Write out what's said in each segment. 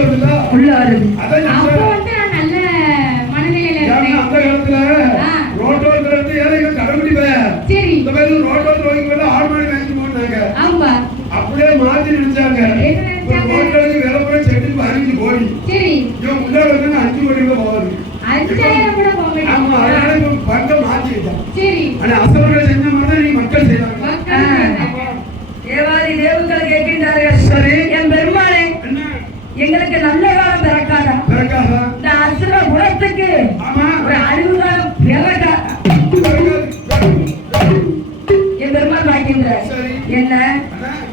உள்ள வருது. அப்போ வந்து நான் நல்ல மனநிலையில இருக்கேன். அந்த காலத்துல ரோட்டோரத்துல இருந்து ஏழைங்க கடவுடி போய் சரி இந்த மாதிரி ரோட்டோரத்துல போய் ஆடு மாடு மேய்ச்சி போனாங்க. ஆமா அப்படியே மாத்தி நினைச்சாங்க. ரோட்டோரத்துக்கு வேலை போய் செட்டுக்கு 5 கோடி. சரி இவன் உள்ள வந்து 5 கோடி கூட போவாரு. 5000 கூட போக மாட்டாங்க. ஆமா அதனால இப்ப பங்க மாத்திட்டாங்க. சரி ஆனா அசுரர்கள் செஞ்ச மாதிரி நீ மக்கள் செய்றாங்க. தேவாதி தேவர்கள் கேட்கின்றார்கள். சரி என் பெருமாளே எங்களுக்கு நல்ல காலம் பிறக்காதா? இந்த அசுர குலத்துக்கு ஒரு அழிவு காலம் பிறக்கா? என் பெருமாள் பார்க்கின்றார். என்ன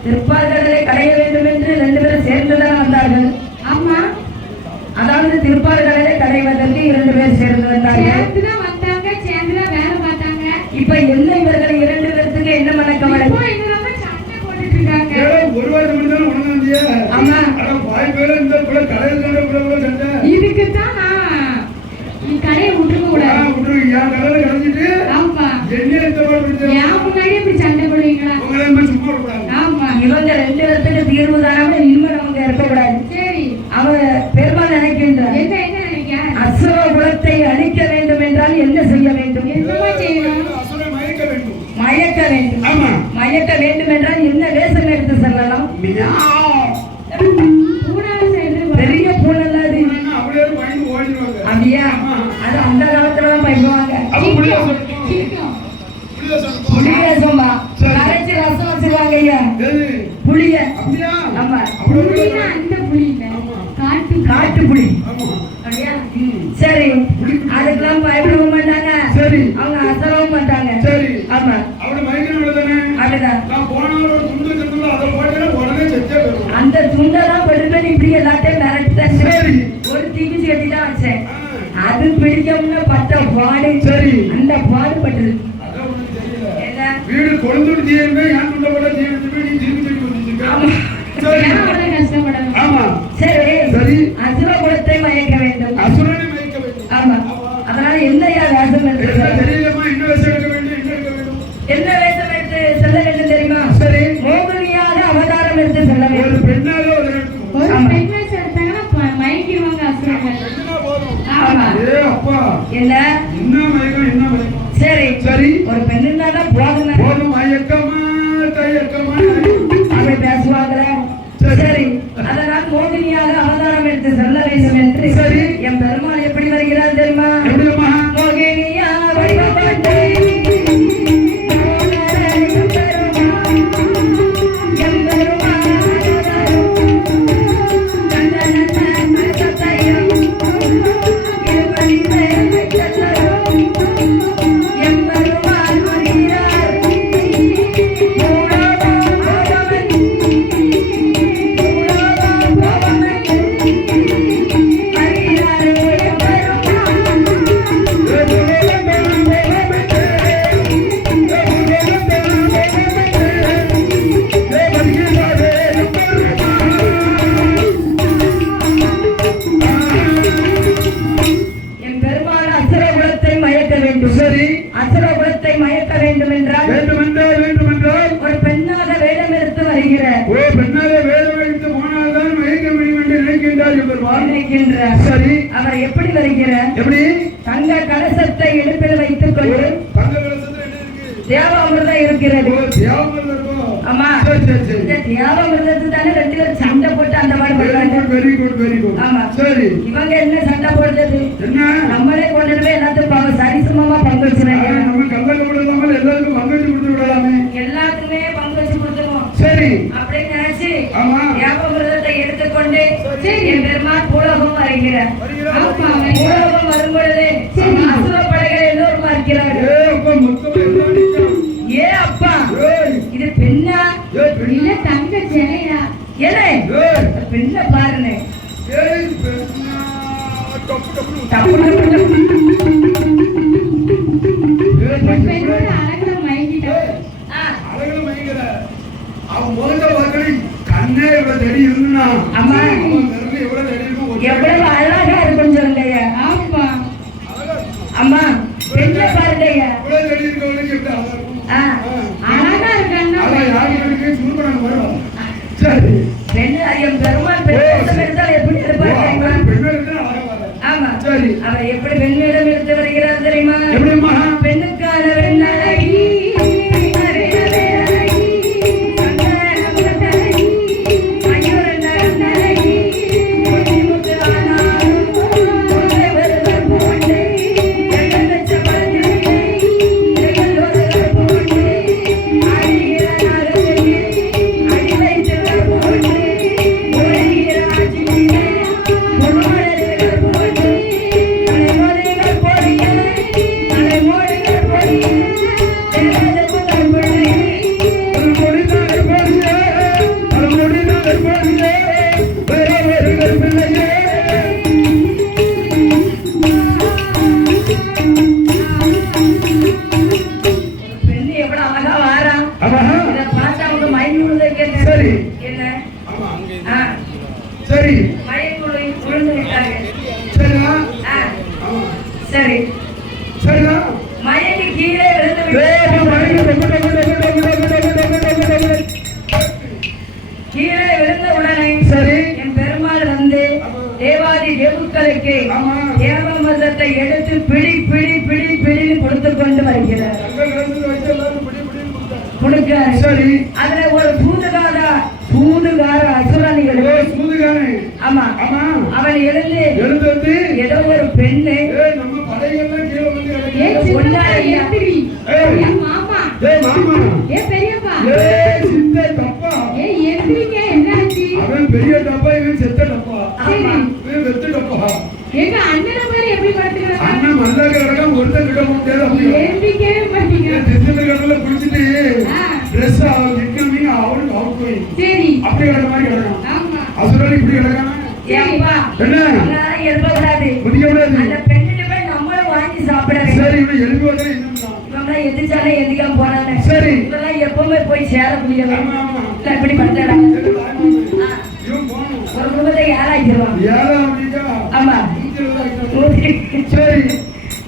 திருப்பார்களை கடைய வேண்டும் என்று 2 பேரும் சேர்ந்துதான் வந்தார்கள். ஆமா அதாவது திருப்பார்களை கடைவதற்கு 2 பேர் சேர்ந்து வந்தார்கள். சேர்ந்துதான் வேலை பார்த்தாங்க. இப்ப என்ன இவர்கள் 2 பேருக்கு என்ன மனக்கவலை? ஒரு வாரம் முடிந்தாலும் உணர்ந்து வந்தியே. ஆமா வாய் பேர இந்த கடையில் சண்டை இதுக்குத்தான் கடையை விட்டுருக்க கூடாது. என் கடையில கடைஞ்சிட்டு ஆமா என்ன என் முன்னாடி இப்படி சண்டை போடுவீங்களா? சும்மா கூடாது. ஆமா இவங்க 2 பேருக்கு தீர்வு தானே இனிமேல் அவங்க இருக்கக்கூடாது. சரி அவன் பெருமாள் நினைக்கின்றார். என்ன நினைக்க? அசுர குலத்தை அழிக்க வேண்டும் என்றால் என்ன செய்ய வேண்டும்? என்னமா செய்யணும்? மயக்க வேண்டும். ஆமா மயக்க வேண்டும் என்றால் என்ன வேஷம் எடுத்து செல்லலாம்? பெரிய பூனல்ல அது. அப்படியா? அது அந்த காலத்துலதான் பயப்படுவாங்க. புளியசம்பா கரைச்சி ரசம் வச்சிருவாங்க ஐயா. புளிய ஆமா அந்த புளி காட்டு புளி. அப்படியா? சரி அதுக்கெல்லாம் பயப்படவும் மாட்டாங்க. சரி அவங்க அசரவும் மாட்டாங்க. சரி ஆமா அதுதான் அந்த துண்டெல்லாம் படுத்து இப்படி எல்லாத்தையும் மிரட்டுதான். ஒரு தீக்கு செடி தான் வச்சேன். அது பிடிக்கும்னு பட்ட பாடு. சரி அந்த பாடு பட்டது வீடு கொழுந்து தீருமே ஆமா சரி சரி அசுர குலத்தை மயக்க வேண்டும். அசுரனை மயக்க வேண்டும். ஆமா அதனால என்னையா வேஷம் தெரியலமா இன்னும் வேஷம் எடுக்க வேண்டும். என்ன வேஷம் எடுத்து செல்ல வேண்டும் தெரியுமா? சரி மோகினியாக அவதாரம் எடுத்து செல்ல வேண்டும். ஒரு பெண்ணாக ஒரு பெண் வேஷம் எடுத்தாங்கன்னா மயக்கிடுவாங்க அசுரர்கள். ஆமா அப்பா என்ன மயக்கம் சரி சரி ஒரு பெண்ணுன்னா தான் போதும் மயக்கமா தயக்கமா அப்படி பேசுவாங்களே. சரி அதனால் மோகினியாக அவதாரம் எடுத்து செல்ல வேண்டும் என்று. சரி என் பெருமாள் எப்படி வருகிறார் தெரியுமா? மோகினியா வடிவப்பட்டு சரி அவர் எப்படி வருகிறார்? எப்படி தங்க கலசத்தை இடுப்பில் வைத்துக் கொண்டு தேவாமிர்தம் இருக்கிறது. ஆமா இந்த தேவாமிர்தத்து தானே 2 பேரும் சண்டை போட்டு அந்த மாதிரி பண்றாங்க. ஆமா சரி இவங்க என்ன சண்டை போடுறது? நம்மளே கொண்டு போய் எல்லாத்தையும் சரிசமமா பங்கு வச்சுறாங்க. எல்லாத்துக்குமே பங்கு வச்சு கொடுத்துருவோம். சரி அப்படின்னு நினைச்சு தேவாமிர்தத்தை எடுத்துக்கொண்டு என் பெருமாள் பூலோகம் வருகிறார். பூலோகம் வரும் பொழுது அசுர படைகள் எல்லோரும் இருக்கிறார்கள். ஏ அப்பா இது பெண்ணா இல்ல தங்க சிலையா? பெண்ண பாருங்க எவ்வளவு அழகா இருக்கும் சொல்லுங்க. ஆமா அம்மா பெண்ண பாருங்க அழகா இருக்காங்க. பெருமாள் பெருமாள் எப்படி அவர் எப்படி பெண்ணிடம் எடுத்து வருகிறார் தெரியுமா? எப்படிமா? பெண்ணுக்கான வெண்ணழகி எடுத்து பிடி பிடி பிடி பிடி கொடுத்து கொண்டு வருகிறார். அதுல ஒரு சூதுகார அசுரனிகள். ஆமா, அவன் எழுந்து ஏதோ ஒரு பெண்ணு பெரிய டப்பா இவன் செத்த டப்பா வெத்து டப்பா. எங்க அண்ணன் மாதிரி எப்படி பாத்துக்கிறாங்க? அண்ணன் மல்லா கிடக்க ஒருத்தர் கிட்ட முடியாது. ஏந்திக்கவே மாட்டீங்க. திட்டு கடல குடிச்சிட்டு Dress incoming அவருக்கு அவுட் கோயிங். சரி. அப்படி கிடக்க மாதிரி கிடக்கும். ஆமா. அசுரன் இப்படி கிடக்கானே. ஏப்பா. என்ன? நான் எழுப்ப கூடாது. முடிக்க கூடாது. அந்த பெண்ணிட்ட போய் நம்மள வாங்கி சாப்பிட வேண்டும். சரி, இவன் எழுப்பி வந்தா என்னன்னா? இவங்க எதிச்சாலே எதிக்காம போறானே. சரி. இதெல்லாம் எப்பவுமே போய் சேர முடியல. ஆமா ஆமா. இல்ல இப்படி பண்ணடா. இவன் போணும். ஒரு குடும்பத்தை ஏழாக்கிடுவான். ஏழா அப்படிக்கா? ஆமா. சரி.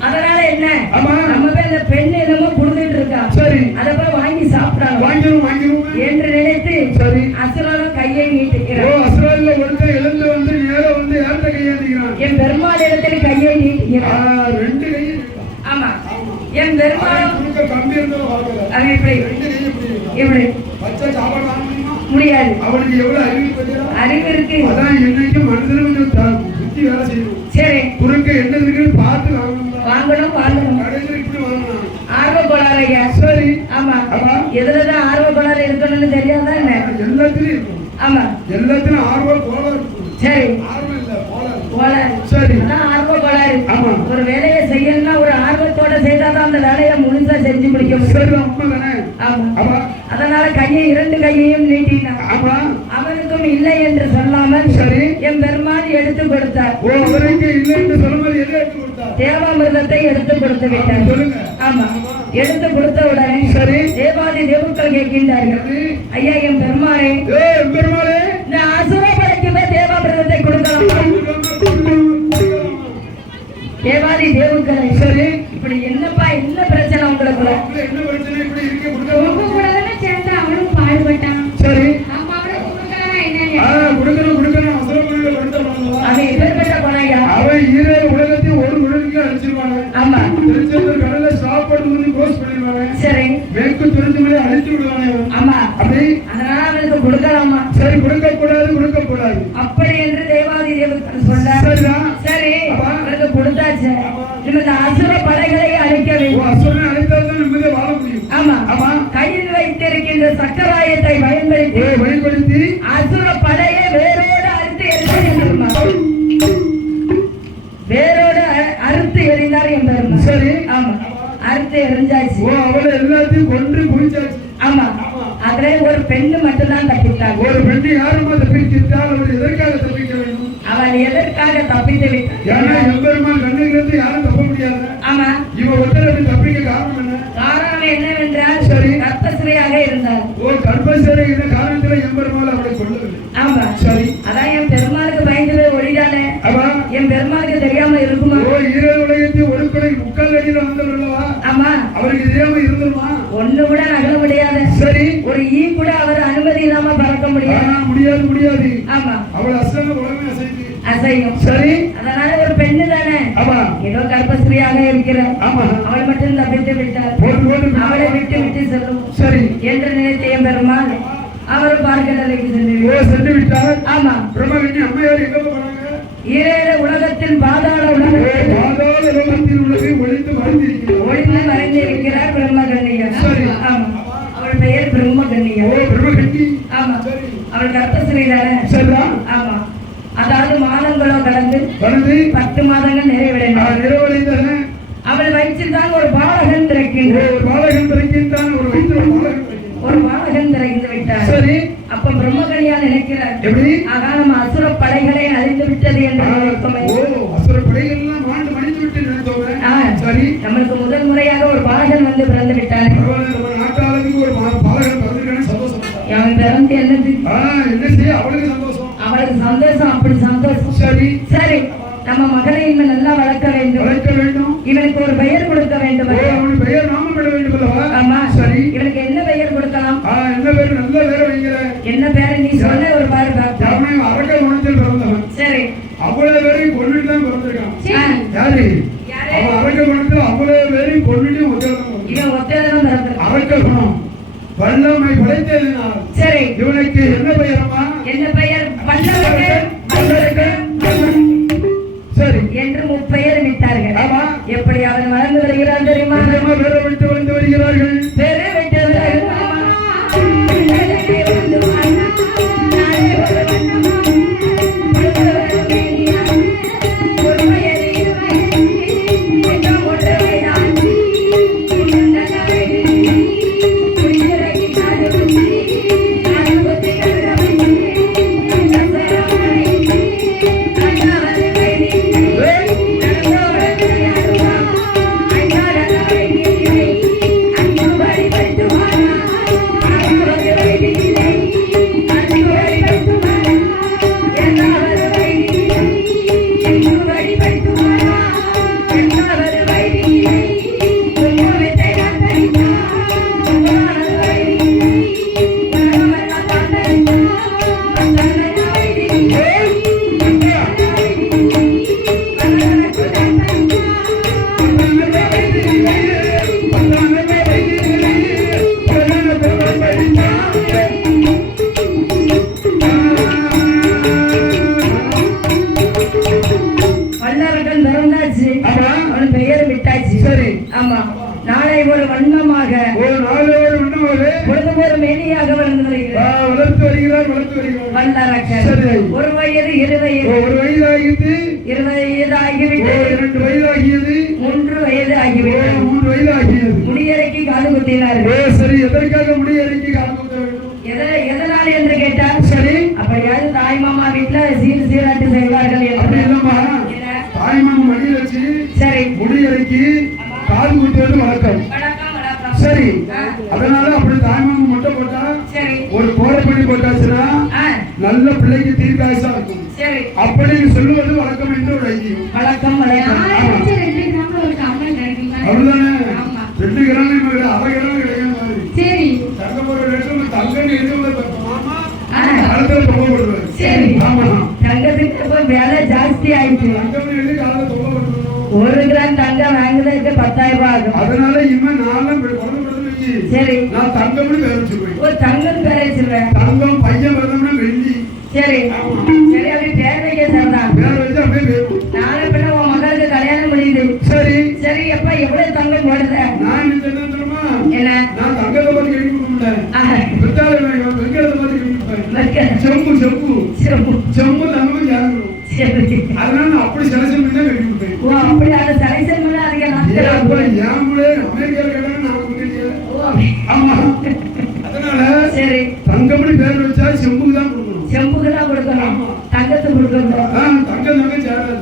அதனால என்ன? ஆமா. நம்ம போய் அந்த பெண் என்னமோ குடுத்துட்டு இருக்கா. சரி. அத போய் வாங்கி சாப்பிடாங்க. வாங்கிரும் என்று நினைத்து சரி அசுரனும் கையை நீட்டுகிறான். ஓ, அசுரன்ல ஒருத்தன் எழுந்து வந்து நேர வந்து யார்ட்ட கையை நீட்டுகிறான்? என் பெருமாள் இடத்துல கையை நீட்டுகிறான். ரெண்டு கையை. ஆமா. என் பெருமாள் குறுக்க கம்பி இருந்தோ வாங்கல. அவன் இப்படி ரெண்டு கையை இப்படி. இப்படி. பச்சை சாப்பாடு வாங்க முடியாது. அவனுக்கு எவ்வளவு அறிவு தெரியும்? அறிவு இருக்கு. அதான் என்னைக்கு மனதில் புத்தி வேலை செய்யணும். சரி. குறுக்க என்ன இருக்குன்னு பார்த்து வாங்கணும். கடையில் இப்படி வாங்கணும். ஆர்வ கோளாறையா? சரி. ஆமா. எதுலதான் ஆர்வ கோளாறு இருக்கணும்னு தெரியாதா என்ன? எல்லாத்திலும் இருக்கும். ஆமா. எல்லாத்திலும் ஆர்வ கோளாறு இருக்கும். சரி. ஆர்வம் இல்ல, கோளாறு. சரி. அதான் ஆர்வ கோளாறு. ஆமா. ஒரு வேலையை செய்யணும்னா ஒரு ஆர்வத்தோட செய்தாதான் அந்த வேலையை முழுசா செஞ்சு முடிக்க முடியும். சரி, உண்மைதானே? ஆமா. அதனால இரண்டு கையையும் நீட்டினான். ஆமா. அவனுக்கும் இல்லை என்று சொல்லாமல் சரி என் பெருமாள் எடுத்து கொடுத்தார். ஓ, அவருக்கு இல்லை என்று சொல்லாமல் எதை எடுத்து கொடுத்தார்? தேவாமிர்தத்தை எடுத்து கொடுத்து விட்டார். சொல்லுங்க. ஆமா. எடுத்து கொடுத்த உடனே சரி தேவாதி தேவர்கள் கேட்கின்றார்கள், ஐயா என் பெருமாளே, இந்த அசுர படைக்குமே தேவாமிர்தத்தை கொடுக்கலாம். தேவாதி தேவர்களை சரி இப்படி என்னப்பா என்ன பிரச்சனை உங்களுக்குள்ள? என்ன பிரச்சனை? இப்படி இருக்க உங்க கூட தான சேர்ந்து அவனும் பாடுபட்டான். சரி. ஆமா, அவனை கொடுக்கறனா என்னன்னு? கொடுக்கணும் அசுரபுரியில கொடுத்தவங்க. அவன் எப்பேற்பட்ட கொலையா? அவன் ஈரே உலகத்தையும் ஒரு உடலுக்கு அழிச்சிருவாங்க. ஆமா. திருச்செந்தூர் கடல்ல சாப்பாடு வந்து க்ளோஸ் பண்ணிடுவாங்க. சரி. மேற்கு துறைஞ்சு மேலே அழிச்சு விடுவாங்க. ஆமா. அப்படி அதனால அவனுக்கு கொடுக்கலாமா? சரி, கொடுக்கக்கூடாது. அப்படி என்று தேவாதி தேவர்கள் சொன்னார். சரிதான். சரி, அவனுக்கு கொடுத்தாச்சு. இந்த அசுர படைகளை அழிக்க வேண்டும். அசுரனை அழித்தால் தான் நிம்மதியா வாழ முடியும். ஆமா. கையில் வைத்திருக்கின்ற சக்கராயத்தை பயன்படுத்தி அசுர படையை வேரோடு அறுத்து எறிந்தார் என்பது. சரி. ஆமா. அறுத்து எறிஞ்சாச்சு. அவளை எல்லாத்தையும் கொன்று குடிச்சாச்சு. ஆமா. அதுல ஒரு பெண்ணு மட்டும்தான் தப்பித்தாங்க. ஒரு பெண்ணு யாருமா தப்பித்தால் அவள் எதற்காக தப்பிக்க வேண்டும்? அவள் எதற்காக தப்பித்து விட்டாள்? ஏன்னா எம்பெருமான் கண்ணிலிருந்து யாரும் தப்ப முடியாது. ஆமா. இவன் ஒருத்தர் தப்பிக்க காரணம் என்ன? காரணம் என்னவென்றால் சரி கர்ப்பசிறையாக இருந்தார். ஓ, கர்ப்பசிறை இந்த காரணத்துல எம்பெருமாள் அவளை கொல்லவில்லை. ஆமா. சரி. அதான் என் பெருமாளுக்கு பயந்து ஒளிதானே. என் பெருமாளுக்கு தெரியாம இருக்குமா? ஓ, ஈரல் உலகத்தில் ஒரு கொலை 3/4 அடியில வந்தவர்களா? ஆமா. அவருக்கு தெரியாம இருந்துருமா? ஒண்ணு கூட நகர முடியாது. சரி. ஒரு ஈ கூட அவர் அனுமதி இல்லாம பறக்க முடியாது. ஆமா. அவள் அசையும். சரி. அதனால ஒரு பெண்ணு தானே. ஆமா. ஏதோ கர்ப்பஸ்திரியாக இருக்கிறார். ஆமா. அவள் மட்டும் தப்பித்து விட்டார். அவளை விட்டு விட்டு செல்லும் சரி என்று நினைத்த பெருமாள் அவர் பார்க்கடலைக்கு சென்று விட்டார். ஆமா. பிரம்மகண்ணி அம்மையார் எங்க போனாங்க? ஈரேழு உலகத்தின் பாதாள உலகத்தில் ஒளிந்து மறைந்திருக்கிறார் பிரம்மகண்ணியார். ஆமா. அவள் பெயர் பிரம்மகண்ணியார். ஆமா. அவள் கர்ப்பஸ்திரிதானே. ஆமா. அதாவது மாதங்களோ கடந்து 10 மாதங்கள் நிறைவடைந்தன. அவள் வயிற்றில்தான் ஒரு பாலகன் திறக்கின்றான். ஒரு பாலகன் திறந்து விட்டார். அப்ப பிரம்மகண்ணியார் நினைக்கிறார், ஆகா நம்ம அசுர படைகளை அழிந்து விட்டது என்று நம்மளுக்கு முதல் முறையாக ஒரு பாலகன் வந்து பிறந்து விட்டார். அவன் பிறந்து என்னது அவளுக்கு சந்தோஷம். அப்படி சந்தோஷம். சரி நம்ம மகளை இவன் நல்லா வளர்க்க வேண்டும். இவனுக்கு ஒரு பெயர் கொடுக்க வேண்டும். ஆமா. சரி இவனுக்கு என்ன பெயர் கொடுக்கலாம்? என்ன பேரு நீ சொன்ன ஒரு பாரு. சரி அவ்வளவு பேரையும் கொண்டுட்டு தான் பிறந்திருக்கான். யாரு? அரக்க குணத்துல அவ்வளவு பேரையும் கொண்டுட்டு இவன் ஒத்தையில்தான் பிறந்திருக்கான். அரக்க குணம் வல்லமை படைத்ததினால். சரி இவனுக்கு என்ன பெயரம்மா? என்ன பெயர்? சரி என்று முப்பெயர் விட்டார்கள். ஆமா. எப்படி அவன் வளர்ந்து வருகிறான் தெரியுமா? பேரை விட்டு வந்து வருகிறார்கள். பேரை விட்டு ஒரு வயது 20 வயதாகிவிட்டு 2 வயதாகியது 3 வயதாகிவிட்டது. முடியறைக்கு காது குத்தினார்கள். சரி எதற்காக முடியறைக்கு காது குத்த வேண்டும்? எதனால் என்று கேட்டால் சரி அப்படியாவது தாய் மாமா வீட்டுல சீராட்டு செய்வார்கள். தாய் மாமா மணி வச்சு சரி முடியறைக்கு காது குத்துவது வழக்கம். சரி அதனால அப்படி தாய் மாமா மட்டும் போட்டா ஒரு கோரப்படி போட்டாச்சுன்னா நல்ல பிள்ளைக்கு தீர்க்காயசா இருக்கும். அப்படி சொல்லுவது வழக்கம் என்று ஒரு ஐதீகம். அவ்வளவுதானே. 2 கிராம் 1/2 கிராம் கிடையாது. சரி தங்கம் ஒரு லட்சம் தங்கம் எழுதுவது மாமா அடுத்த தொகை கொடுப்பாரு. ஆமா தங்கத்துக்கு விலை ஜாஸ்தி ஆயிடுச்சு. தங்கம் எழுதி காலை தொகை கொடுக்கணும். 1 கிராம் தங்கம் வாங்குறதுக்கு 10,000 ரூபாய் ஆகும். அதனால இவன் நானும் சரி நான் தங்கம்னு பேர் வச்சிருவேன். ஒரு தங்கம் பேர் வச்சிருவேன். தங்கம் பையன் வரணும்னா வெள்ளி. சரி சரி அப்படி பேர் வைக்க சரிதான். பேர் வச்சு அப்படியே பேரும். நாளை பின்ன உன் மகளுக்கு கல்யாணம் முடியுது. சரி சரி அப்ப எவ்வளவு தங்கம் போடுற? நான் என்ன தெரியுமா? என்ன நான் தங்கத்தை பார்த்து கேள்வி கொடுக்க மாட்டேன். வெத்தாளை வெங்கடத்தை பார்த்து கேள்வி கொடுப்பேன். செம்பு தங்கமும் யாரும். அதனால நான் அப்படி செலக்ஷன் பண்ணி தான் கேள்வி கொடுப்பேன். ஓ அப்படி அதை செலக்ஷன் பண்ண அதிக நாட்கள் அமெரிக்கால கேட்டாங்க நான் ஆமா அதனால சரி தங்கம்னு பேர் வச்சா செம்புக்கு தான் கொடுக்கணும். தங்கத்துக்கு கொடுக்கணும். தங்கம் சேராது.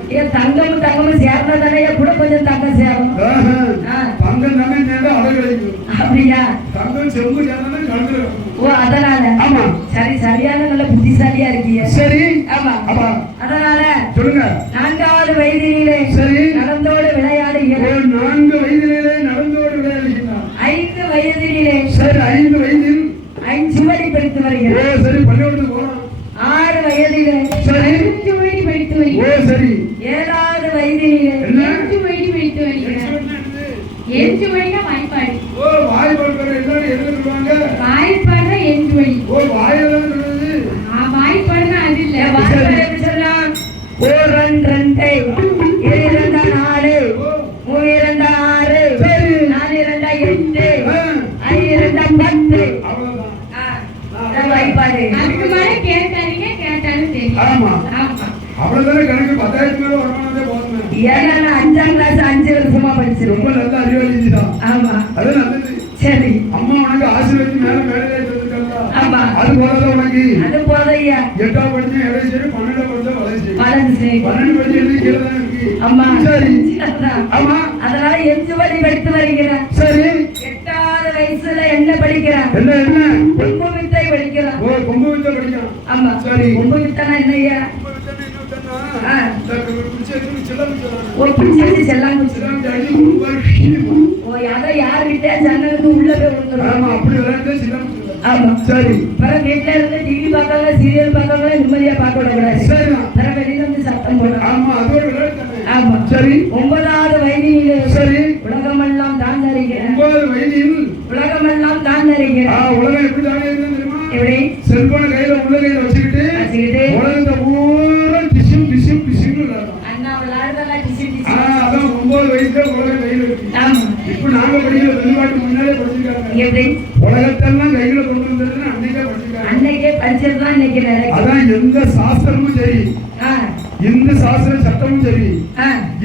தங்கமும் சேர்ந்தாதானே கூட கொஞ்சம் தங்கம் சேரும். தங்கம் சேர்ந்தா அழகு கிடைக்கும். அப்படியா? தங்கம் செம்பு சேர்ந்தா கலந்து. ஓ அதனால ஆமா சரி சரியான நல்ல புத்திசாலியா இருக்கீங்க. சரி ஆமா ஆமா அதனால சொல்லுங்க. 4வது வயதிலே சரி நடந்தோடு விளையாடுகிறார். 4 வயதிலே நடந்தோடு விளையாடுகிறார். 5 வயதிலே சரி 5 வயதில் 5 சுவடி படித்து வருகிறார். சரி பள்ளிக்கூடத்துக்கு போறான். 6 வயதிலே சரி சுவடி படித்து வருகிறார். சரி 7வது வயதிலே 8 சுவடி எஞ்சுவடினா வாய்ப்பாடு. ஓ வாய்ப்பாடு பேர் எல்லாரும் எதுல சொல்லுவாங்க? வாய்ப்பாடுனா எஞ்சுவடி. ஓ வாயில தான் சொல்றது. வாய்ப்பாடுனா அது இல்ல. வாய்ப்பாடு எப்படி சொல்லலாம்? ஓர் ரெண்டு ரெண்டை, இரு இரண்டா நாலு, மூணு இரண்டா ஆறு, நாலு இரண்டா எட்டு, ஐந்து இரண்டா 10. அவ்வளவுதான் வாய்ப்பாடு. அதுக்கு மேல கேட்காதீங்க, கேட்டாலும் தெரியும். ஆமா ஆமா. அவ்வளவுதானே கணக்கு 10,000 மேல வருமானமே போதுமே. ஏன்னா நான் 5ஆம் கிளாஸ் 5 வருஷமா படிச்சிருக்கோம். ரொம்ப நல்ல அறிவாளி தான். ஆமா அது நல்லது. சரி அம்மா உனக்கு ஆசீர்வதிச்சு மேல மேலே தந்துட்டாங்க. ஆமா அது போலதான் உனக்கு அது போதையா 8ஆம் படிச்சு எடை சரி 12ஆம் படிச்சா வளர்ச்சி வளர்ந்து 12 படிச்சு எழுதி கீழே தான் இருக்கு. அம்மா சரி ஆமா அதனால எஞ்சுவடி படித்து வருகிறேன். சரி 8வது வயசுல என்ன படிக்கிறேன்? என்ன என்ன கொம்பு வித்தை படிக்கிறேன். ஓ கொம்பு வித்தை படிக்கிறான். ஆமா சரி கொம்பு வித்தனா என்னய்யா? கொம்பு வித்தை என்னன்னா ஆ செல்லம் சொல்லலாம். ஓ பிடிச்சது செல்லாங்குச்சி. செல்லம் ஜாதி கும்பல் ஓ அத யார் கிட்ட ஜன்னலுக்கு உள்ள போய் விழுந்துரும். ஆமா அப்படி விளையாட்டு செல்லம் சொல்லலாம். ஆமா சரி பிறகு வீட்டுல இருந்து டிவி பார்க்காம சீரியல் பார்க்காம நிம்மதியா பார்க்க விடக்கூடாது. சரிதான். பிறகு வெளியில வந்து சத்தம் போடணும். ஆமா அது ஒரு விளையாட்டு தானே. ஆமா சரி 9வது வயதிலே சரி உலகமெல்லாம் தான் அறிகிறேன். 9 வயதில் உலகமெல்லாம் தான் அறிகிறேன். உலகம் எப்படி தானே இருந்தா தெரியுமா? எப்படி? செல்போன் கையில உள்ள கையில வச்சுக்கிட்டு உலகத்தை பூரா டிஷும் டிஷும் டிஷும் விளையாடும். அண்ணா விளையாடுறதெல்லாம் டிசி டிசி. அதான் 9 வயசுல உலகம் கையில இருக்கு. ஆமா இப்ப நாங்க படிக்கிற வெளிநாட்டு முன்னாலே படிச்சிருக்காங்க. எப்படி? உலகத்தெல்லாம் கையில கொண்டு வந்ததுன்னு அன்னைக்கே படிச்சிருக்காங்க. அன்னைக்கே படிச்சதுதான் இன்னைக்கு நடக்குது. அதான் எந்த சாஸ்திரமும் சரி இந்து சாஸ்திர சட்டமும் சரி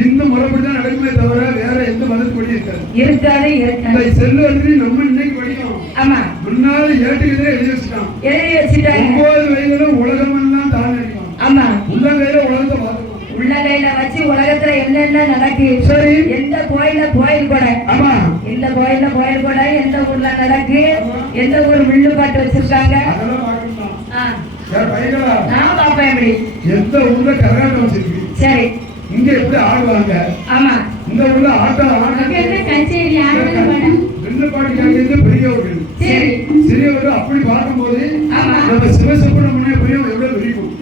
இந்து முறைப்படி தான் நடக்குமே தவிர வேற எந்த மதத்துப்படி இருக்காது. இருக்காது இருக்காது. இந்த செல்லு வந்து நம்ம இன்னைக்கு படிக்கணும். ஆமா முன்னால ஏட்டுக்கிட்டே எழுதி வச்சுட்டான். எழுதி வச்சுட்டாங்க. 9 வயதுல உலகமெல்லாம் தான் நினைக்கும். ஆமா உள்ள கையில உலகத்தை பார்த்துக்கணும். உள்ள கையில வச்சு உலகத்துல என்னென்ன நடக்கு. சரி எந்த கோயில கோயில் கூட. ஆமா இந்த கோயில கோயில் கூட எந்த ஊர்ல நடக்கு. எந்த ஊர் வில்லுப்பாட்டு வச்சிருக்காங்க. அதெல்லாம் பார்க்கணும். யார் பையங்களா? நான் பாப்பேன். எப்படி? எந்த ஊர்ல கரகாட்டம் வச்சிருக்கு. சரி இங்க எப்படி ஆடுவாங்க. ஆமா இந்த ஊர்ல ஆட்டம் என்ன கச்சேரி ஆடுறது மேடம்? ரெண்டு பாட்டு கேட்கறது பெரியவர்கள். சரி சிறியவர்கள் அப்படி பார்க்கும்போது ஆமா நம்ம சிவசுப்பிரமணிய பெரியவங்க எவ்வளவு விரிக்கும்.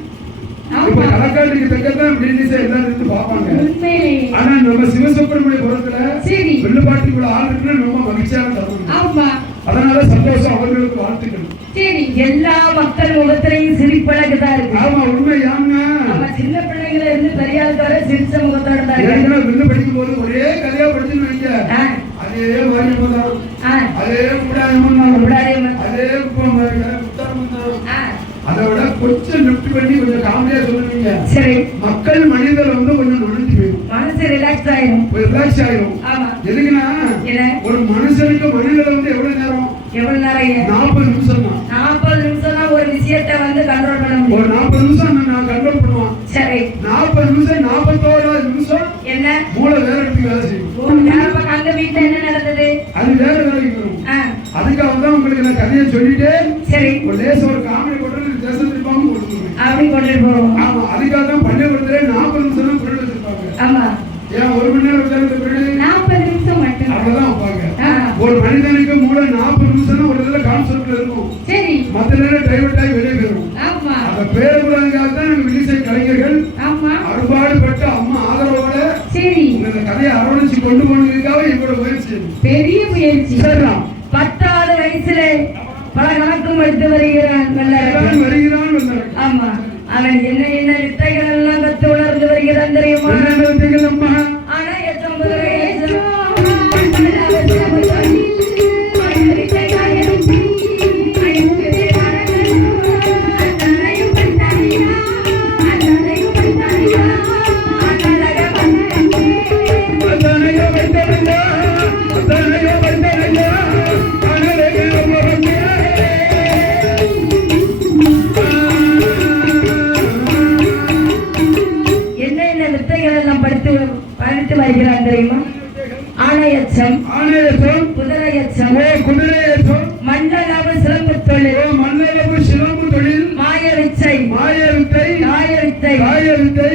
இப்ப ஆமா கலக்காட்டுக்கு தக்கதான் பிரிட்டிஷா எல்லாரும் இருந்து பார்ப்பாங்க. உண்மையிலே ஆனா நம்ம சிவசுப்பிரமணிய புறத்துல சரி வெள்ளுப்பாட்டுக்குள்ள ஆள் இருக்குன்னு ரொம்ப மகிழ்ச்சியான தருணம். ஆமா அதனால சந்தோஷம் அவர்களுக்கு வாழ்த்துக்கள். சரி எல்லா மக்கள் முகத்திலையும் சிரிப்பழகுதான் இருக்கு. ஆமா உண்மை யாருன்னா நம்ம சின்ன பிள்ளைங்கள இருந்து பெரிய ஆளுக்கார சிரிச்ச முகத்தோட தான் இருக்கு. ஏற்கனவே வில்லு படிக்கும் போது ஒரே கதையா படிச்சுன்னு வைங்க. அதே மாரியம்மன் தான், அதே முடாயம்மன் தான், அதே முத்தாரம்மன் தான். அதை விட கொஞ்சம் லிஃப்ட் பண்ணி கொஞ்சம் காமெடியா சொல்லுவீங்க. சரி மக்கள் மனிதர் வந்து கொஞ்சம் நுழைஞ்சு போயிடும். மனசு ரிலாக்ஸ் ஆயிடும். ரிலாக்ஸ் ஆயிடும். ஆமா எதுக்குன்னா ஒரு மனுஷனுக்கு மனிதர் வந்து எவ்வளவு நேரம்? எவ்வளவு நேரம்? 40 நிமிஷம் தான். 40 நிமிஷம் தான் ஒரு விஷயத்தை வந்து கண்ட்ரோல் பண்ண முடியும். ஒரு 40 நிமிஷம் நான் கண்ட்ரோல் பண்ணுவான். சரி 40 நிமிஷம் 41 நிமிஷம் என்ன மூளை வேற இடத்துக்கு வேலை செய்யும். அங்க வீட்டுல என்ன நடந்தது அது வேற வேலைக்கு வரும். அதுக்காக தான் உங்களுக்கு நான் கதையை சொல்லிட்டு சரி ஒரு லேச ஒரு காமெடி போட்டு தேசத்திற்காக கொடுத்துருவேன். அப்படி கொண்டு போவோம். ஆமா அதுக்காக தான் பள்ளிக்கூடத்துல 40 நிமிஷம் தான் பிரிடு வச்சிருப்பாங்க. ஆமா ஏன் 1 மணி நேரம் வச்சாலும் பிரிடு 40 நிமிஷம் மட்டும் அவ்வளவுதான் வைப்பாங்க. ஒரு மனிதனுக்கு மூளை 40 நிமிஷம் தான் ஒரு இதுல கான்செப்ட்ல இருக்கும். சரி மத்த நேரம் டைவர்ட் ஆகி வெளியே போயிடும். ஆமா அந்த பேருக்குறதுக்காக தான் நம்ம வில்லிசை கலைஞர்கள் ஆமா அறுபாடுபட்ட அம்மா ஆதரவோட சரி இந்த கதையை அரவணைச்சு கொண்டு போனதுக்காக எங்களோட முயற்சி பெரிய முயற்சி. சரிதான் 10வது வயசுல பல கணக்கும் எடுத்து வருகிறான். ஆமா அவன் என்ன என்ன வித்தைகள் எல்லாம் கத்து உணர்ந்து வருகிறான் தெரியுமா? ஆனா 19 வயசு படித்து வருகிறான் தெரியுமா? ஆணையச்சம், குதிரையச்சம், மண்டலவு சிலம்பு தொழில், மாய வித்தை,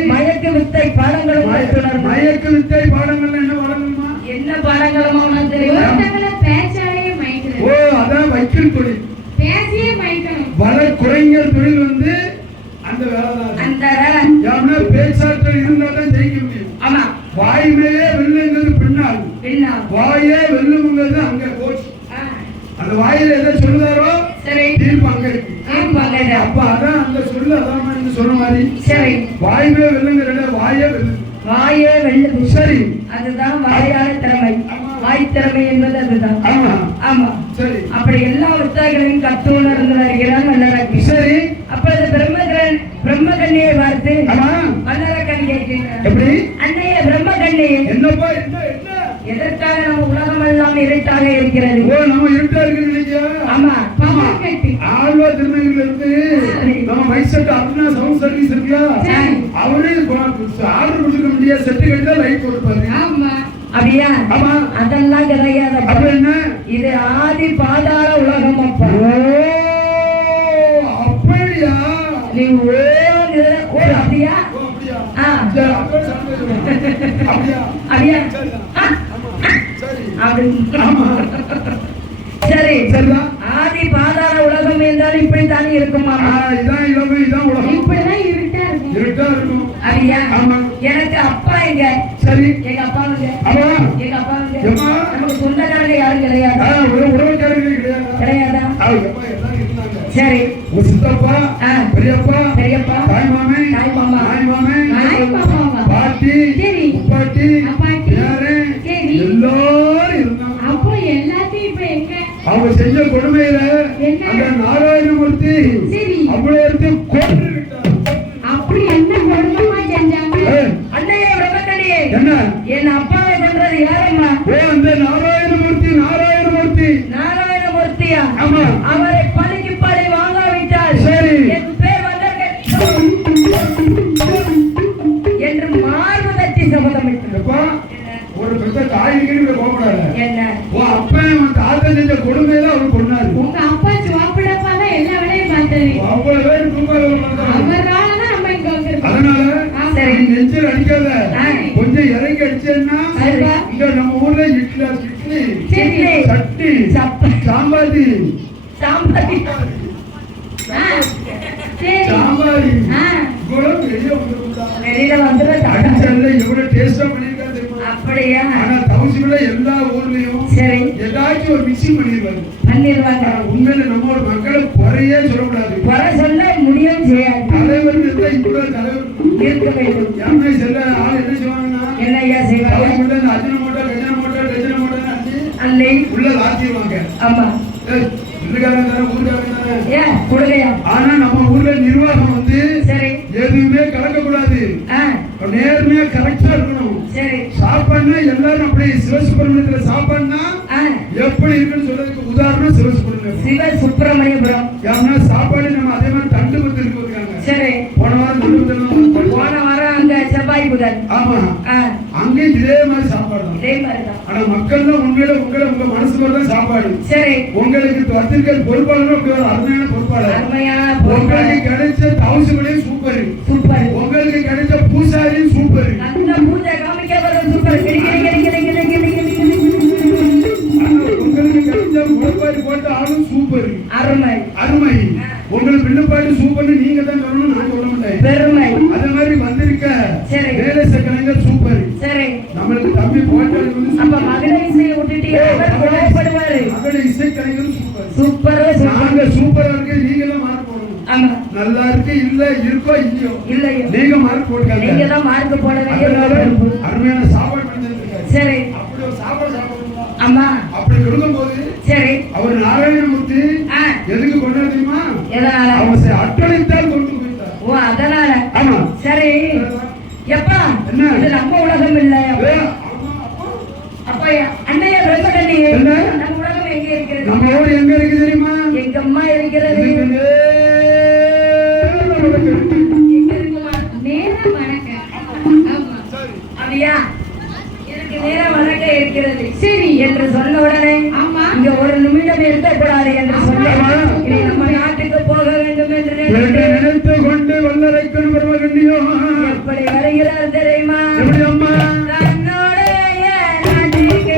மயக்க வித்தை பாடங்களும் மயக்க வித்தை பாடங்கள் என்ன பாடங்களுமா? என்ன பாடங்களுமா உனக்கு தெரியும்? பேச்சாலே மயக்கிறது. ஓ அதான் வைக்கல் தொழில். பேசியே மயக்கணும். வள குறைஞர் தொழில் வந்து அந்த வேலை தான். அந்த யாருன்னா பேச்சாற்றல் இருந்தா தான் ஜெயிக்க முடியும். ஆமா வாய்மையே வெல்லுங்கிறது பின்னால் வாயே வெல்லுங்கிறது அங்க கோச். அந்த வாயில எதை சொல்லுதாரோ தீர்ப்பு அங்க இருக்கு. அப்ப அதான் அந்த சொல்லு அதான் நீங்க சொன்ன மாதிரி சரி. வாயுவே வெல்லுங்கிற வாயே வெல்லு. வாயே வெல்லுது. சரி. அதுதான் வாயால திறமை. வாய் திறமை என்பது அதுதான். ஆமா ஆமா. சரி. அப்படி எல்லா வித்தைகளையும் கற்று உணர்ந்து வருகிறான் வல்லரக்கி. சரி. அப்பொழுது பிரம்மகண்ணியை பார்த்து வல்லரக்கன் கேட்கிறார். எப்படி? அன்னைய பிரம்மகண்ணியை என்னப்பா என்ன என்ன எதற்காக நம்ம உலகம் எல்லாம் இருட்டாக இருக்கிறது? ஓ நம்ம இருட்டா இருக்கு இல்லையா? ஆமா. ஆழ்வா திருநெல்வேலியில இருந்து நம்ம மைசெட் அருணா சவுண்ட் சர்வீஸ் இருக்குல்ல, அவரே ஆர்டர் கொடுக்க முடியாது, செட்டு கட்டினா லைட் கொடுப்பாரு. ஆமா அப்படியா? ஆமா. அதெல்லாம் கிடையாது. அப்ப என்ன? இது ஆதி பாதாள உலகம். அப்பா அப்படியா? நீ அப்படியா? சரி. ஆதி பாதாள உலகம் என்றால் இப்படித்தானே இருக்குமா? இதான் உலகம். இப்படிதான் இருட்டா இருக்கும். அப்படியா? எனக்கு அப்பா எங்க? சரி. எங்க அப்பா நமக்கு சொந்தக்காரங்க யாரும் கிடையாது. கிடையாதா? சரி. சித்தப்பா, பெரியப்பா, தாய் மாமே, பாட்டி, முப்பாட்டி, எல்லாரும் இருந்தாங்க. அப்போ எல்லாத்தையும் இப்ப எங்க அவங்க செஞ்ச கொடுமையில அந்த நாராயணமூர்த்தி அவ்வளவு கொன்று விட்டார். அப்படி என்ன கொடுமைமா செஞ்சாங்க? அன்னைய பிரம்மகண்ணியே, என்ன என் அப்பாவை கொன்றது யாரம்மா? அந்த நாராயணமூர்த்தியா? ஆமா. அவரை பழிக்கு பழி வாங்காவிட்டால் சரி என் பேர் வல்லரக்கன் என்று மார்பு தட்டி சபதமிட்டப்பா. ஒரு பெத்த தாய்க்கு போகக்கூடாது. என்ன அப்பா தாத்தா செஞ்ச கொடுமையில அவர் கொண்டாரு. உங்க அப்பா சுவாப்பிடப்பா தான் எல்லா வேலையும் பார்த்தது. அவ்வளவு பேர் அவராலதான் நம்ம இங்க வந்திருக்கோம். அதனால நெஞ்சில் அடிக்காத, கொஞ்சம் இறங்கி அடிச்சேன்னா இங்க நம்ம ஊர்ல இட்லி, சட்னி, சாம்பாரி வெளியில வந்து எவ்வளவு டேஸ்டா பண்ணிருக்காரு. அப்படியா? ஆனா தவுசில எல்லா ஊர்லயும் சரி ஏதாச்சும் ஒரு விஷயம் பண்ணிடுவாங்க. உண்மையில நம்ம ஒரு மக்களை குறையே சொல்லக்கூடாது. குறை சொல்ல முடியும் செய்யாது. தலைவர் இவ்வளவு தலைவர் இருக்க வேண்டும். யாருமே செல்ல ஆள் என்ன செய்வாங்கன்னா என்ன ஐயா செய்வாங்க? அஜினமோட்டோ அன்னை உள்ள லாத்திடுவாங்க. ஆமா. ஆனா நம்ம ஊர்ல நிர்வாகம் வந்து எதுவுமே கலக்கக்கூடாது, நேர்மையா கரெக்டா இருக்கணும். சாப்பாடுனா எல்லாரும் அப்படி சிவசுப்பிரமணியத்துல சாப்பாடுனா எப்படி இருக்குன்னு சொல்றதுக்கு உதாரணம் சிவசுப்பிரமணியபுரம். ஏன்னா சாப்பாடு நம்ம அதே மாதிரி தண்டு பத்து இருக்கு. போன வாரம் அங்க செவ்வாய் புதன். ஆமா, அங்க இதே மாதிரி சாப்பாடு தான். ஆனா மக்கள் தான் உண்மையில உங்க மனசுக்கு தான் சாப்பாடு. சரி, உங்களுக்கு வந்திருக்க பொறுப்பாளர் அருமையான பொறுப்பாளர். உங்களுக்கு கிடைச்ச தவசுகளையும் சூப்பர். உங்களுக்கு கிடைச்ச பூசாரியும் சூப்பர். பூஜை காமிக்க சூப்பர். உங்களுக்கு கிடைச்ச முளைப்பாடு போட்ட ஆளும் சூப்பர். அருமை அருமை. உங்களுக்கு வில்லுப்பாடு சூப்பர்னு நீங்க தான் சொல்லணும், நான் சொல்ல மாட்டேன். பெருமை. அதே மாதிரி வந்திருக்க வேலை கலைஞர் சூப்பர். சரி, நம்மளுக்கு தம்பி போட்டாரு. அப்ப மகள இசையை விட்டுட்டீங்க, கோபப்படுவாரு. மகள இசை கலைஞர் சூப்பர். சூப்பர். நாங்க சூப்பரா இருக்கு, நீங்க தான் மார்க் போடணும். ஆமா, நல்லா இருக்கு இல்ல இருக்கோ இல்லையோ நீங்க மார்க் போடுங்க. நீங்க தான் மார்க் போட வேண்டியது. அருமையான சாப்பாடு பண்ணிருக்காரு. சரி, அப்படி ஒரு சாப்பாடு சாப்பிடணும். ஆமா, அப்படி கொடுக்கும்போது சரி அவர் நாராயணமூர்த்தி எதுக்கு கொண்டாரு தெரியுமா? எதனால? அவங்க அட்டளித்தால் கொண்டு போயிட்டார். ஓ, அதனால. ஆமா. சரி, எப்பா இது நம்ம உலகம் இல்ல. அப்ப அன்னைய பிரம்மகண்ணி, நம்ம உலகம் எங்க இருக்கிறது? நம்ம ஊர் எங்க இருக்கு தெரியுமா? எங்க அம்மா இருக்கிறது. எங்க இருக்குமா? நேரா வணக்க. ஆமா, அப்படியா? நேரம் வழக்க இருக்கிறது. சரி என்று சொன்ன உடனே ஆமா, இங்க ஒரு நிமிடம் இருக்கக்கூடாது என்று சொன்னோம். இனி நம்ம நாட்டுக்கு போக வேண்டும் என்று நினைத்து கொண்டு வல்லரைக்கன் பிரம்மகண்ணியோ எப்படி வருகிறார் தெரியுமா? எப்படி அம்மா? தன்னுடைய நாட்டுக்கு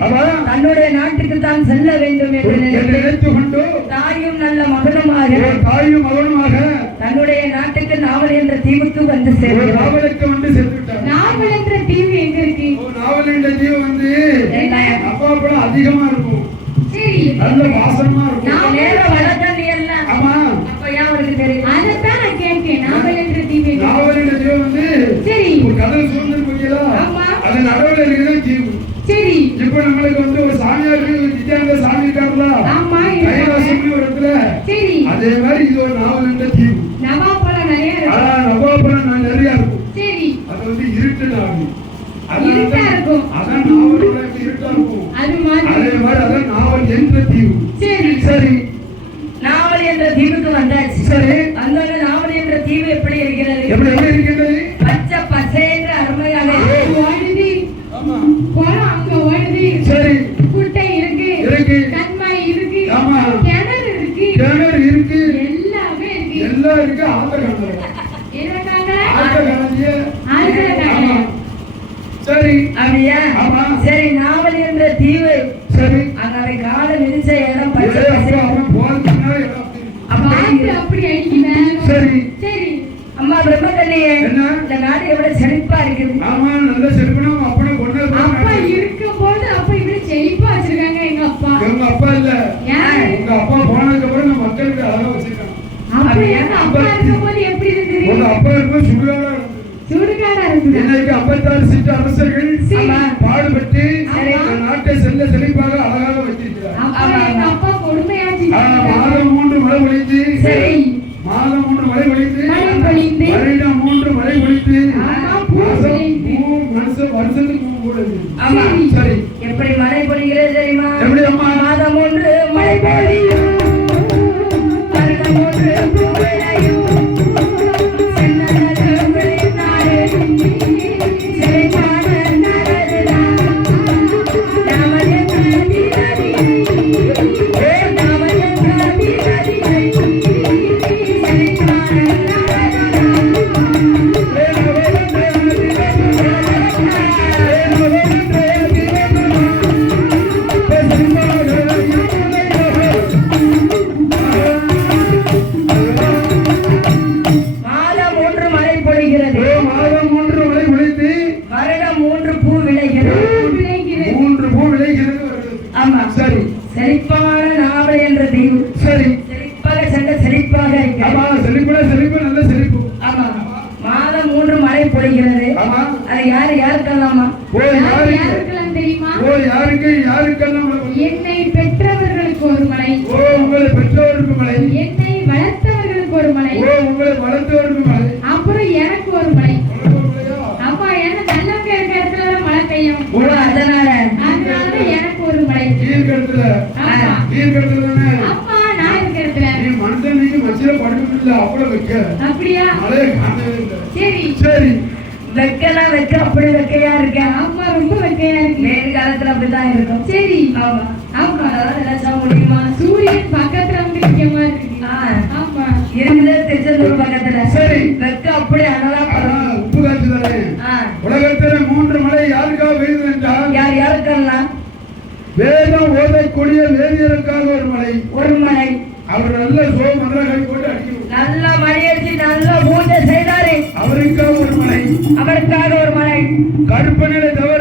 தன்னுடைய நாட்டுக்கு தான் செல்ல வேண்டும் என்று நினைத்து கொண்டு தாயும் நல்ல மகனுமாக தன்னுடைய நாட்டுக்கு நாவல் என்ற தீவுக்கு வந்து சேர்ந்தார். நாவல் என்ற தீவு எங்க இருக்கு? நாவல் என்ற தீவு வந்து அப்பாப்பழம் அதிகமா இருக்கும். சரி, நல்ல வாசமா இருக்கும். நான் நேரம் வளர்த்தது எல்லாம் ஆமா, அப்ப யாருக்கு தெரியும்? அதைத்தான் நான் கேட்கேன். நாவல் என்ற தீவு எங்க? நாவல் என்ற தீவு வந்து சரி, ஒரு கடல் சூழ்ந்து போகிறா. ஆமா, அது நடுவில் இருக்கிற தீவு. சரி, இப்ப நம்மளுக்கு வந்து ஒரு சாமியாருக்கு நித்யானந்த சாமி இருக்காங்களா? ஆமா, கைலாசம்னு ஒரு இடத்துல. சரி, அதே மாதிரி இது ஒரு நாவல் என்ற தீவு. நவாப்பழம் நிறைய இருக்கு. நவாப்பழம் நிறைய இருக்கும். சரி, அது வந்து இருட்டு நாவல். இருட்டா இருக்கும். அதான் நாவலோட இருட்டா இருக்கும். அது மாதிரி அதே மாதிரி அதான் நாவல் என்ற தீவு. சரி, சரி, நாவல் என்ற தீவுக்கு வந்தாச்சு. சரி, அந்த நாவல் என்ற தீவு எப்படி இருக்கிறது? எப்படி இருக்கிறது? பச்சை பசேன்ற அருமையாக ஓடுது. ஆமா, குளம் அங்க ஓடுது. சரி, குட்டை இருக்கு, இருக்கு, கண்மாய் இருக்கு, ஆமா, கிணறு இருக்கு, கிணறு இருக்கு, எல்லாமே இருக்கு. எல்லாம் இருக்கு. ஆத்த கிணறு, என்னக்காங்க? ஆத்த கிணறு. ஆழ்கடக்காங்க. சரி, அப்படியா? ஆமா, சரி, நாவல் என்ற தீவு. சரி, அங்கே கால மிதிச்ச இடம் பச்சை ஏய், பசே. அவன் போறதுக்குன்னா இடம் அப்படி இருக்கு. காத்து அப்படி அடிக்குது. சரி, சரி, அம்மா பிரம்மகண்ணியே, என்ன? இந்த நாடு எவ்வளவு செழிப்பா இருக்குது. ஆமா, நல்ல செழிப்பனும் அப்பனை கொண்டு அப்பா இருக்கும்போது அப்ப இப்படி செழிப்பா வச்சிருக்காங்க எங்க அப்பா. எங்க அப்பா இல்ல, யாரு? உங்க அப்பா போனதுக்கு அப்புறம் நம்ம மக்களுக்கு அழகா வச்சிருக்காங்க. அப்படி எங்க அப்பா இருக்கும்போது எப்படி இருந்தது? உங்க அப்பா இருக்கும் சுடுகாடா இருந்தது. சுடுகாடா இருந்தது. இன்னைக்கு 56 சீட்டு அரசர்கள் சரி. பாடுபட்டு சரி. இந்த நாட்டை செல்ல செழிப்பாக அழகாக வைத்திருக்கிறார். அப்பா எங்க அப்பா கொடுமையாச்சு. மாதம் 3 மழை பொழிந்து, சரி, மாதம் 3 மழை பொழிந்து, மழை பொழிந்து, வருடம் 3 மழை பொழிந்து, ஆமா, பூ மாசம் பொழிந்து. வருஷத்துக்கு 3 கூடுது. ஆமா, சரி, எப்படி மழை பொழிகிறது தெரியுமா? எப்படி அம்மா? மாதம் ஒன்று மழை பொழியும், வருடம் ஒன்று பூ விளையும், சென்னதரு வெளிநாடு, செழிப்பான நகருதான். நாவல் என்ற தீவதிகை, நாவல் என்ற தீவதிகை, செழிப்பான நகருதான். மாதம் 3 மழை பொழிகிறது, மாதம் 3 மழை பொழிந்து, வருடம் 3 பூ விளைகிறது. விளைகிறது. 3 பூ விளைகிறது வருகிறது. ஆமா, சரி, செழிப்பான நாவல் என்ற தீவு. சரி, செழிப்பாக சென்ற செழிப்பாக இருக்கிறது. ஆமா, செழிப்புனா செழிப்பு, நல்ல செழிப்பு. ஆமா, மாதம் 3 மழை பொழிகிறது. ஆமா, அது யாருக்கெல்லாமா? யாருக்கெல்லாம் தெரியுமா? யாருக்கெல்லாம் மழை பொழியும்? என்னை பெற்றவர்களுக்கு ஒரு மலை, உங்களை பெற்றோருக்கு மழை, என்னை வளர்த்தவர்களுக்கு ஒரு மலை, உங்களை வளர்த்தவருக்கு மழை. அப்புறம் எனக்கு ஒரு மலை. உனக்கு மழையா? அப்பா ஏன்னா நல்லவங்க இருக்க இடத்துல தான் மழை பெய்யும். அதனாலதான் எனக்கு ஒரு மலை. கீழ்கடத்துல, ஆமா. கீழ்கடத்துல தானே? அப்பா நான் இருக்க இடத்துல. நீ மனுஷன் நீங்க மச்சில படுக்கல அவ்வளவு வைக்க அப்படியா? மழையை காணவே இல்லை. சரி, சரி, வெக்கலாம் வைக்க அப்படி வெக்கையா இருக்கேன். அம்மா ரொம்ப வெக்கையா இருக்கு. வெயில் காலத்துல அப்படிதான் இருக்கும். சரி, ஆமா, ஆமா, அதாவது நினைச்சா முடியுமா? சூரியன் பக்கத்துல வந்து நிக்கமா இருக்கு. ஆமா, இருக்குது திருச்செந்தூர் பக்கத்துல. சரி, வெக்க அப்படி அனலா ஆனா படும். உப்பு காற்று தானே. உலகத்துல 3 மழை யாருக்காக பெய்யுது என்றால் யாருக்கெல்லாம்? வேதம் ஓதக்கூடிய வேதியருக்காக ஒரு மழை. ஒரு மழை. அவர் நல்ல மதுரகாய் போட்டு அடிக்கணும். நல்ல மழையடிச்சு நல்ல பூஜை செய்தாரு, அவருக்காக ஒரு மழை. அவருக்காக ஒரு மழை. கருப்பனிலே தவிர